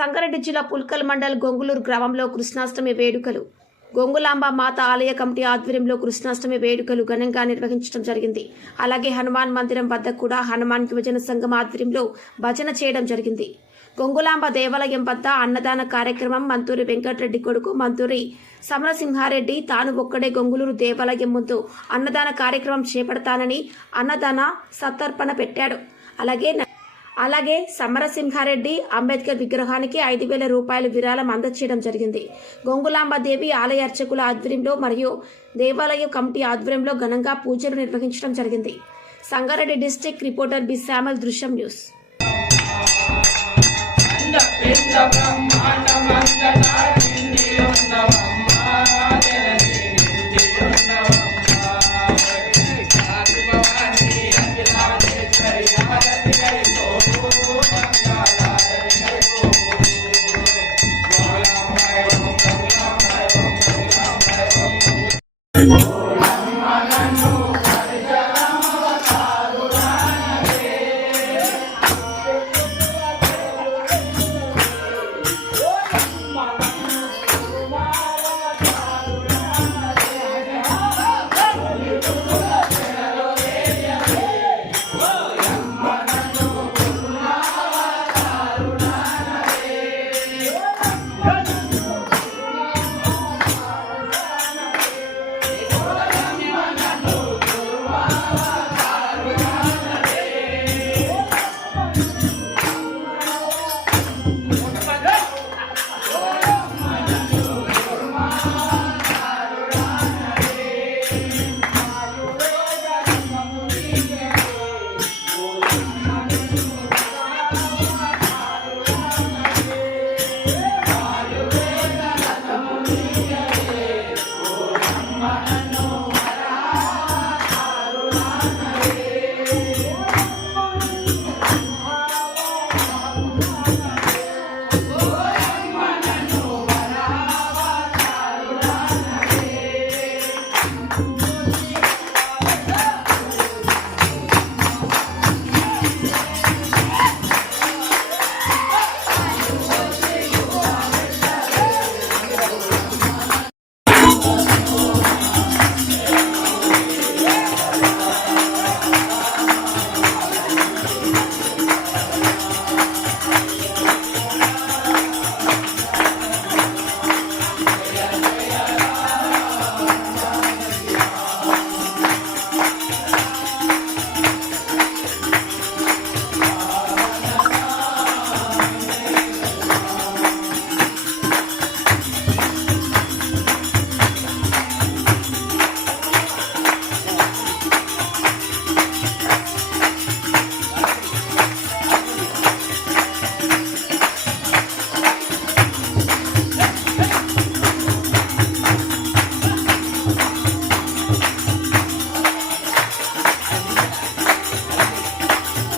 సంగారెడ్డి జిల్లా పుల్కల్ మండల్ గొంగులూరు గ్రామంలో కృష్ణాష్టమి వేడుకలు. గొంగులాంబ మాత ఆలయ కమిటీ ఆధ్వర్యంలో కృష్ణాష్టమి వేడుకలు ఘనంగా నిర్వహించడం జరిగింది. అలాగే హనుమాన్ మందిరం వద్ద కూడా హనుమాన్ యువజన సంఘం ఆధ్వర్యంలో భజన చేయడం జరిగింది. గొంగులాంబ దేవాలయం వద్ద అన్నదాన కార్యక్రమం మంతూరి వెంకటరెడ్డి కొడుకు మంతూరి సమరసింహారెడ్డి తాను ఒక్కడే గొంగులూరు దేవాలయం ముందు అన్నదాన కార్యక్రమం చేపడతానని అన్నదాన సత్తర్పణ పెట్టాడు. అలాగే సమరసింహారెడ్డి అంబేద్కర్ విగ్రహానికి 5,000 రూపాయలు విరాళం అందచేయడం జరిగింది. గొంగులాంబ దేవి ఆలయ అర్చకుల ఆధ్వర్యంలో మరియు దేవాలయ కమిటీ ఆధ్వర్యంలో ఘనంగా పూజలు నిర్వహించడం జరిగింది. Sangareddy district reporter B Shamal, దృశ్యం న్యూస్.